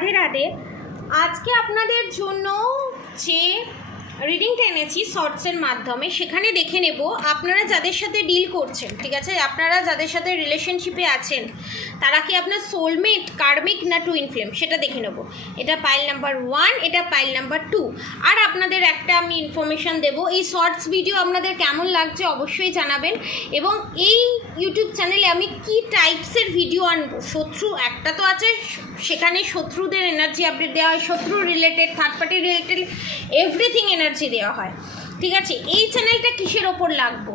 রাধে রাধে। আজকে আপনাদের জন্য যে রিডিংটা এনেছি শর্টসের মাধ্যমে, সেখানে দেখে নেব আপনারা যাদের সাথে ডিল করছেন, ঠিক আছে, আপনারা যাদের সাথে রিলেশনশিপে আছেন তারা কি আপনার সোলমেট, কার্মিক না টুইন ফ্লেম, সেটা দেখে নেব। এটা পাইল নাম্বার 1, এটা পাইল নাম্বার 2। আর আপনাদের একটা আমি ইনফরমেশান দেব, এই শর্টস ভিডিও আপনাদের কেমন লাগছে অবশ্যই জানাবেন। এবং এই ইউটিউব চ্যানেলে আমি কি টাইপসের ভিডিও আনবো, শত্রু একটা তো আছে, সেখানে শত্রুদের এনার্জি আপডেট দেওয়া হয়, শত্রু related, third party related, everything energy দেওয়া হয়, ঠিক আছে। এই চ্যানেলটা কিসের ওপর রাখবো?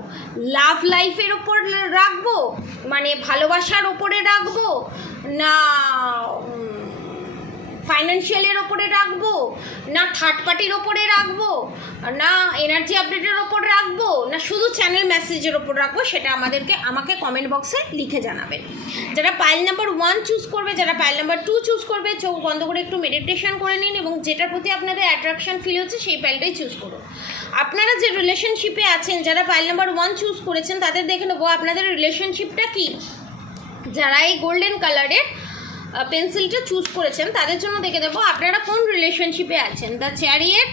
লাভ লাইফের ওপর রাখবো, মানে ভালোবাসার ওপরে রাখবো, না ফাইন্যান্সিয়ালের ওপরে রাখবো, না থার্ড পার্টির ওপরে রাখবো, না এনার্জি আপডেটের ওপর রাখবো, না শুধু চ্যানেল মেসেজের ওপর রাখবো, সেটা আমাকে কমেন্ট বক্সে লিখে জানাবেন। যারা পাইল নাম্বার 1 চুজ করবে, যারা পাইল নাম্বার 2 চুজ করবে, চোখ বন্ধ করে একটু মেডিটেশন করে নিন এবং যেটার প্রতি আপনাদের অ্যাট্রাকশন ফিল হচ্ছে সেই পাইলটাই চুজ করুন। আপনারা যে রিলেশনশিপে আছেন, যারা পাইল নাম্বার 1 চুজ করেছেন তাদের দেখে নেবো আপনাদের রিলেশনশিপটা কি। যারা এই গোল্ডেন কালারের পেন্সিলটা চুজ করেছেন তাদের জন্য দেখে দেবো আপনারা কোন রিলেশনশিপে আছেন। The chariot,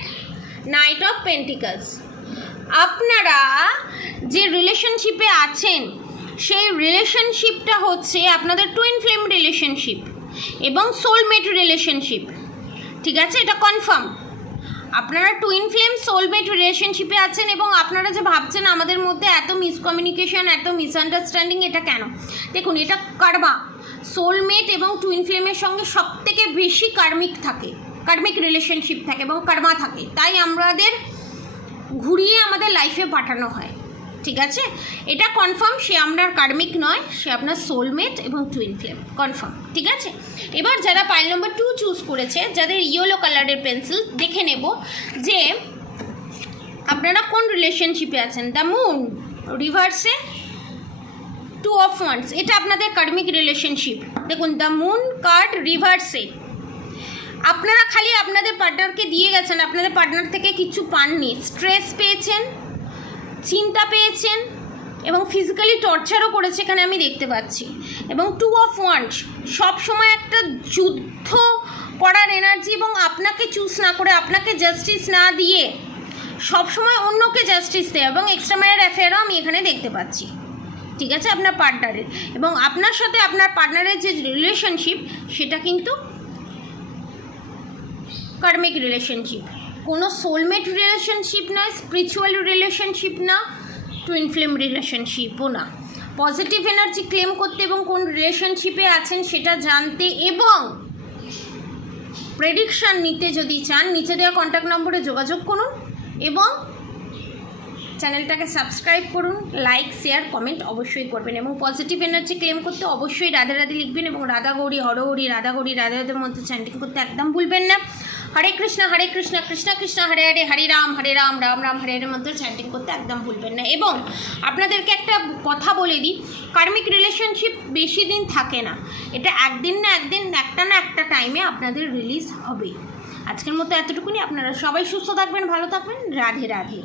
night of pentacles. আপনারা যে রিলেশনশিপে আছেন সেই রিলেশনশিপটা হচ্ছে আপনাদের টুইন ফ্লেম রিলেশনশিপ এবং সোলমেট রিলেশনশিপ, ঠিক আছে, এটা কনফার্ম। আপনারা টুইন ফ্লেম সোলমেট রিলেশনশিপে আছেন এবং আপনারা যে ভাবছেন আমাদের মধ্যে এত মিসকমিউনিকেশন, এত মিসআন্ডারস্ট্যান্ডিং, এটা কেন? দেখুন, এটা কার্মা। সোলমেট এবং টুইন ফ্লেমের সঙ্গে সবথেকে বেশি কার্মিক থাকে, কার্মিক রিলেশনশিপ থাকে এবং কার্মা থাকে, তাই আমাদের ঘুরিয়ে আমাদের লাইফে পাঠানো হয়, ঠিক আছে। এটা কনফার্ম, সে আপনার কার্মিক নয়, সে আপনার সোলমেট এবং টুইন ফ্লেম, কনফার্ম, ঠিক আছে। এবার যারা পাইল নাম্বার 2 চুজ করেছে, যাদের ইয়েলো কালারের পেন্সিল, দেখে নেব যে আপনারা কোন রিলেশনশিপে আছেন। দ্য মুন রিভার্সে, 2 অফ ওয়ান্স, এটা আপনাদের কার্মিক রিলেশনশিপ। দেখুন, দ্য মুন কার্ড রিভার্সে, আপনারা খালি আপনাদের পার্টনারকে দিয়ে গেছেন, আপনাদের পার্টনার থেকে কিছু পাননি, স্ট্রেস পেয়েছেন, চিন্তা পেয়েছেন এবং ফিজিক্যালি টর্চারও করেছে, এখানে আমি দেখতে পাচ্ছি। এবং 2 অফ ওয়ান্স, সব সময় একটা যুদ্ধ করার এনার্জি এবং আপনাকে চুজ না করে, আপনাকে জাস্টিস না দিয়ে সবসময় অন্যকে জাস্টিস দেয় এবং এক্সট্রা ম্যারিটাল অ্যাফেয়ারও আমি এখানে দেখতে পাচ্ছি, ঠিক আছে, আপনার পার্টনারের। এবং আপনার সাথে আপনার পার্টনারের যে রিলেশনশিপ সেটা কিন্তু কার্মিক রিলেশনশিপ, কোনো সোলমেট রিলেশনশিপ নয়, স্পিরিচুয়াল রিলেশনশিপ না, টুইন ফ্লেম রিলেশনশিপও না। পজিটিভ এনার্জি ক্লেম করতে এবং কোন রিলেশনশিপে আছেন সেটা জানতে এবং প্রেডিকশান নিতে যদি চান, নিচে দেওয়া কন্ট্যাক্ট নম্বরে যোগাযোগ করুন এবং চ্যানেলটাকে সাবস্ক্রাইব করুন, লাইক, শেয়ার, কমেন্ট অবশ্যই করবেন এবং পজিটিভ এনার্জি ক্লেম করতে অবশ্যই রাধে রাধে লিখবেন এবং রাধা গৌরী হরগৌরী, রাধা গৌরী রাধা রাধের মধ্যে চ্যান্টিং করতে একদম ভুলবেন না। হরে কৃষ্ণ কৃষ্ণ কৃষ্ণ হরে হরে, হরে রাম রাম রাম হরে হরে মধ্যে চ্যান্টিং করতে একদম ভুলবেন না। এবং আপনাদেরকে একটা কথা বলে দিই, কার্মিক রিলেশনশিপ বেশি দিন থাকে না, এটা একদিন না একদিন, একটা না একটা টাইমে আপনাদের রিলিজ হবে। আজকের মতো এতটুকুনি। আপনারা সবাই সুস্থ থাকবেন, ভালো থাকবেন, রাধে রাধে।